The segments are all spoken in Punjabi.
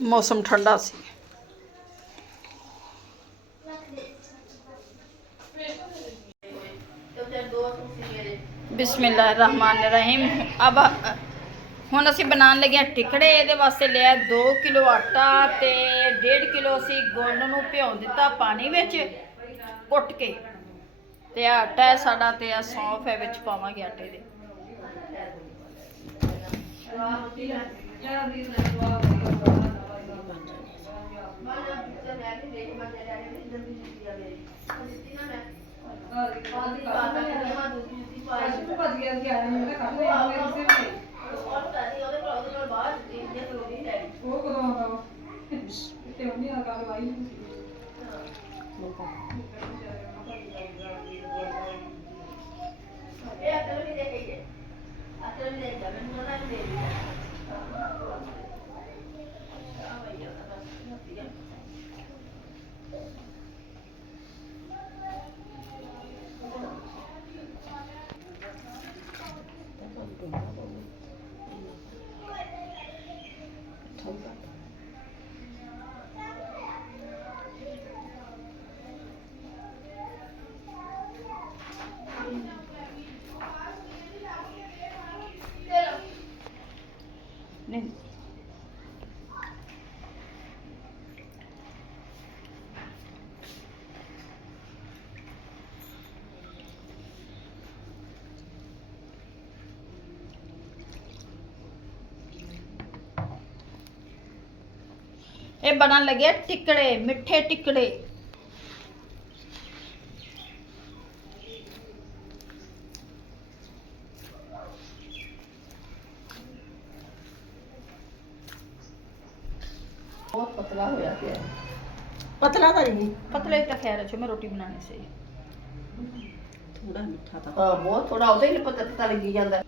मौसम ठंडा सी। बिस्मिल्लाहिर्रहमानिर्रहीम। अब ਹੁਣ ਅਸੀਂ ਬਣਾਉਣ ਲੱਗੇ ਟਿਕੜੇ। ਇਹਦੇ ਵਾਸਤੇ ਲਿਆ 2 ਕਿਲੋ ਆਟਾ ਤੇ 1.5 ਕਿਲੋ ਅਸੀਂ ਗੁੜ ਨੂੰ ਭਿਓ ਦਿੱਤਾ ਪਾਣੀ ਵਿੱਚ ਕੁੱਟ ਕੇ। ਤੇ ਆਟਾ ਹੈ ਸਾਡਾ ਤੇ ਆ ਸੌਂਫ ਹੈ ਵਿੱਚ ਪਾਵਾਂਗੇ ਆਟੇ ਦੇ। नहीं ये बनन लगे टिकड़े, मिठे टिकड़े। बहुत पतला हो जाता है। पतला करेंगी? पतले तो खैर अच्छे, मैं रोटी बनाने से थोड़ा मीठा था। हाँ बहुत थोड़ा होता ही पता पता लगी जाता है।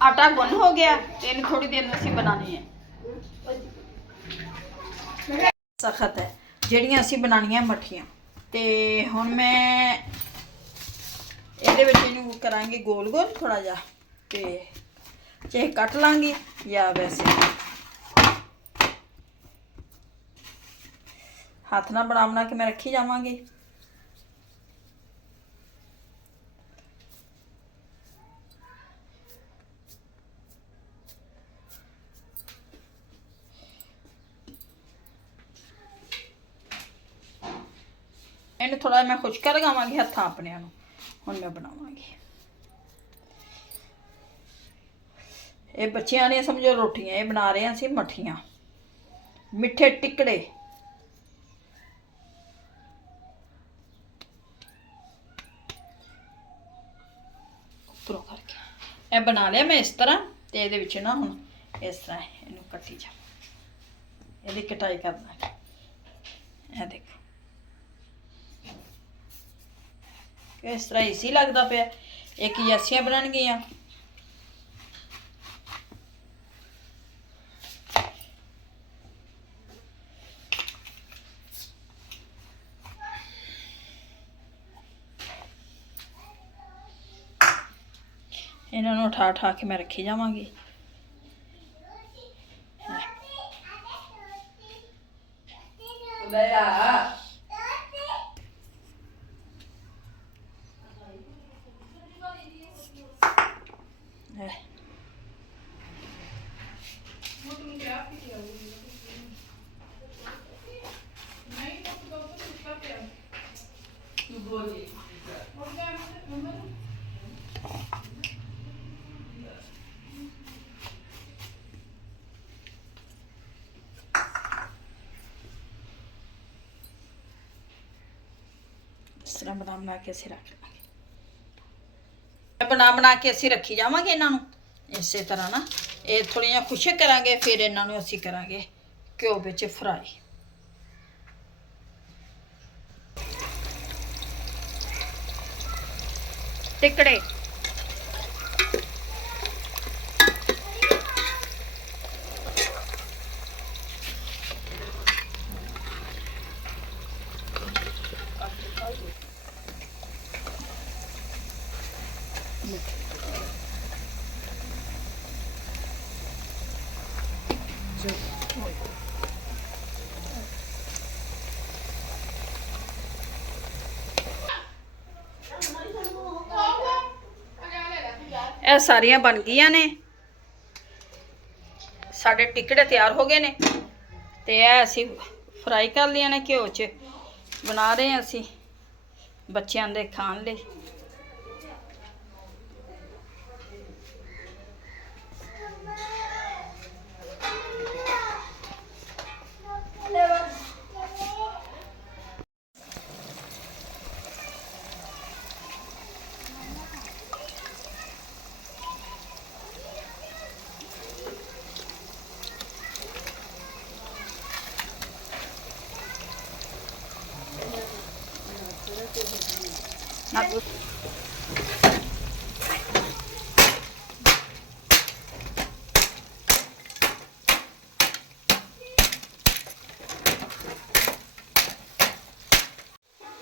आटा गुन हो गया तो इन थोड़ी देर में असीं बनानी है। सख्त है ਜਿਹੜੀਆਂ ਅਸੀਂ ਬਣਾਉਣੀਆਂ ਮੱਠੀਆਂ। ਤੇ ਹੁਣ ਮੈਂ ਇਹਦੇ ਵਿੱਚ ਇਹਨੂੰ ਕਰਾਂਗੇ ਗੋਲ ਗੋਲ ਥੋੜਾ ਜਿਹਾ ਤੇ ਚਾਹੇ ਕੱਟ ਲਾਂਗੀ ਜਾਂ ਵੈਸੇ ਹੱਥ ਨਾਲ ਬਣਾ ਕੇ ਮੈਂ ਰੱਖੀ ਜਾਵਾਂਗੀ। ਇਹਨੂੰ ਥੋੜਾ ਮੈਂ ਖੁਸ਼ਕ ਲਗਾਵਾਂਗੀ ਹੱਥਾਂ ਆਪਣਿਆਂ ਨੂੰ। ਹੁਣ ਮੈਂ ਬਣਾਵਾਂਗੀ ਇਹ ਬੱਚਿਆਂ ਨੇ ਸਮਝੋ ਰੋਟੀਆਂ, ਇਹ ਬਣਾ ਰਹੇ ਹਾਂ ਅਸੀਂ ਮੱਠੀਆਂ ਮਿੱਠੇ ਟਿਕੜੇ। ਉੱਪਰੋਂ ਕਰਕੇ ਇਹ ਬਣਾ ਲਿਆ ਮੈਂ ਇਸ ਤਰ੍ਹਾਂ। ਤੇ ਇਹਦੇ ਵਿੱਚ ਨਾ ਹੁਣ ਇਸ ਤਰ੍ਹਾਂ ਇਹਨੂੰ ਕੱਟੀ ਜਾ, ਇਹਦੀ ਕਟਾਈ ਕਰਨਾ। ਇਹ ਦੇਖੋ इस तरह इसी लगता पे एक जैसियां बननगियां। इन्होंने उठा उठा के मैं रखी जावांगी। इस तरह बना के असीं रख लवांगे। बना के असीं रखी जावांगे इन्हां नूं इस तरह ना। ये थोड़ी जिहा खुश करांगे फिर इन्हां नूं असीं करांगे घ्यो विच फ्राई। टिकड़े ਇਹ ਸਾਰੀਆਂ ਬਣ ਗਈਆਂ ਨੇ, ਸਾਡੇ ਟਿਕੜੇ ਤਿਆਰ ਹੋ ਗਏ ਨੇ ਤੇ ਇਹ ਅਸੀਂ ਫਰਾਈ ਕਰ ਲਈਆਂ ਨੇ ਘਿਓ 'ਚ। ਬਣਾ ਰਹੇ ਹਾਂ ਅਸੀਂ ਬੱਚਿਆਂ ਦੇ ਖਾਣ ਲਈ।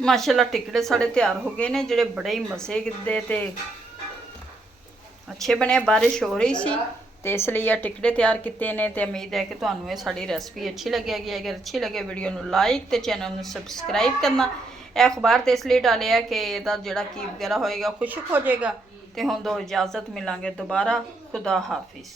ਮਾਸ਼ਾਅੱਲਾ ਟਿਕੜੇ ਸਾਡੇ ਤਿਆਰ ਹੋ ਗਏ ਨੇ, ਜਿਹੜੇ ਬੜੇ ਹੀ ਮਜ਼ੇ ਕੀਤੇ ਤੇ ਅੱਛੇ ਬਣੇ। ਬਾਰਿਸ਼ ਹੋ ਰਹੀ ਸੀ ਤੇ ਇਸ ਲਈ ਇਹ ਟਿਕੜੇ ਤਿਆਰ ਕੀਤੇ ਨੇ ਤੇ ਉਮੀਦ ਹੈ ਕਿ ਤੁਹਾਨੂੰ ਇਹ ਸਾਡੀ ਰੈਸਪੀ ਅੱਛੀ ਲੱਗੇਗੀ। ਅਗਰ ਅੱਛੀ ਲੱਗੇ ਵੀਡੀਓ ਨੂੰ ਲਾਈਕ ਤੇ ਚੈਨਲ ਨੂੰ ਸਬਸਕ੍ਰਾਈਬ ਕਰਨਾ। ਇਹ ਅਖਬਾਰ ਤੇ ਇਸ ਲਈ ਡਾਲਿਆ ਕਿ ਇਹਦਾ ਜਿਹੜਾ ਕੀ ਵਗੈਰਾ ਹੋਏਗਾ ਖੁਸ਼ਕ ਹੋ ਜਾਏਗਾ। ਤੇ ਹੁਣ ਦੋ ਇਜਾਜ਼ਤ, ਮਿਲਾਂਗੇ ਦੁਬਾਰਾ। ਖੁਦਾ ਹਾਫਿਜ਼।